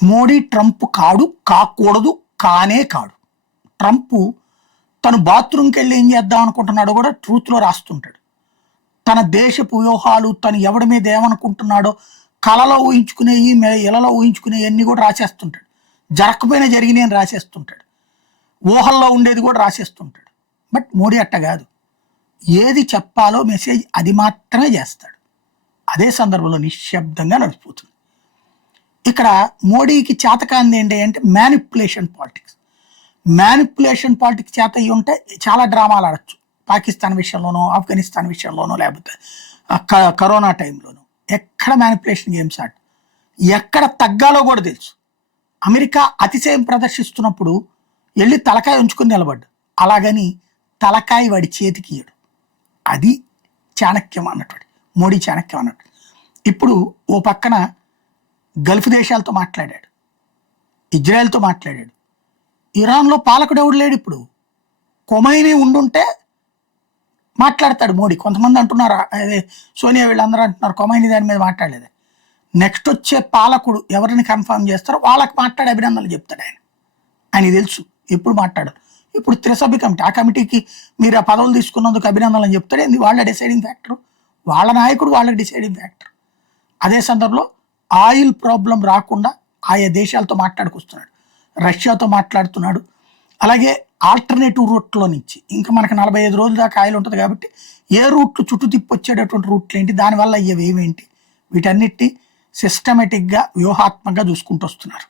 Modi Trump కాడు, కాకూడదు, కానే కాడు. ట్రంప్ తను బాత్రూమ్కి వెళ్ళి ఏం చేద్దాం అనుకుంటున్నాడో కూడా ట్రూత్లో రాస్తుంటాడు. తన దేశపు వ్యూహాలు, తను ఎవడి మీద ఏమనుకుంటున్నాడో కలలో ఊహించుకునేవి, ఇళ్లలో ఊహించుకునేవి అన్ని కూడా రాసేస్తుంటాడు. జరగకపోయినా జరిగినాయి అని రాసేస్తుంటాడు. ఊహల్లో ఉండేది కూడా రాసేస్తుంటాడు. బట్ మోడీ అట్ట కాదు. ఏది చెప్పాలో మెసేజ్ అది మాత్రమే చేస్తాడు. అదే సందర్భంలో నిశ్శబ్దంగా నడిచిపోతుంది. ఇక్కడ మోడీకి చేతకాంది ఏంటి అంటే మ్యానిపులేషన్ పాలిటిక్స్. మ్యానిపులేషన్ పాలిటిక్స్ చేత అయ్యి ఉంటే చాలా డ్రామాలు ఆడచ్చు. పాకిస్తాన్ విషయంలోనో, ఆఫ్ఘనిస్తాన్ విషయంలోనో, లేకపోతే కరోనా టైంలోనో ఎక్కడ మ్యానిపులేషన్ గేమ్స్ ఆడు, ఎక్కడ తగ్గాలో కూడా తెలుసు. అమెరికా అతిశయం ప్రదర్శిస్తున్నప్పుడు వెళ్ళి తలకాయ ఉంచుకుని నిలబడ్డు. అలాగని తలకాయ వాడి చేతికి ఇయ్యడు. అది చాణక్యం అన్నట్టు, మోడీ చాణక్యం అన్నట్టు. ఇప్పుడు ఓ పక్కన గల్ఫ్ దేశాలతో మాట్లాడాడు, ఇజ్రాయెల్తో మాట్లాడాడు. ఇరాన్లో పాలకుడు ఎవడు లేడు. ఇప్పుడు కొమైనీ ఉండుంటే మాట్లాడతాడు మోడీ. కొంతమంది అంటున్నారు, అదే సోనియా వీళ్ళందరూ అంటున్నారు కొమైనీ దాని మీద మాట్లాడలేదు. నెక్స్ట్ వచ్చే పాలకుడు ఎవరిని కన్ఫర్మ్ చేస్తారో వాళ్ళకి మాట్లాడే అభినందనలు చెప్తాడు ఆయన. ఆయనకి తెలుసు ఎప్పుడు మాట్లాడారు. ఇప్పుడు త్రిసభ్య కమిటీ, ఆ కమిటీకి మీరు ఆ పదవులు తీసుకున్నందుకు అభినందనలు చెప్తాడు. ఏంది వాళ్ళ డిసైడింగ్ ఫ్యాక్టర్, వాళ్ళ నాయకుడు వాళ్ళకి డిసైడింగ్ ఫ్యాక్టర్. అదే సందర్భంలో ఆయిల్ ప్రాబ్లం రాకుండా ఆయా దేశాలతో మాట్లాడుకొస్తున్నాడు. రష్యాతో మాట్లాడుతున్నాడు. అలాగే ఆల్టర్నేటివ్ రూట్లో నుంచి ఇంకా మనకు 45 రోజుల దాకా ఆయిల్ ఉంటుంది కాబట్టి ఏ రూట్లు చుట్టూ తిప్పి వచ్చేటటువంటి రూట్లు ఏంటి, దానివల్ల అయ్యేవి ఏమేంటి, వీటన్నిటి సిస్టమేటిక్గా వ్యూహాత్మకంగా చూసుకుంటూ వస్తున్నారు.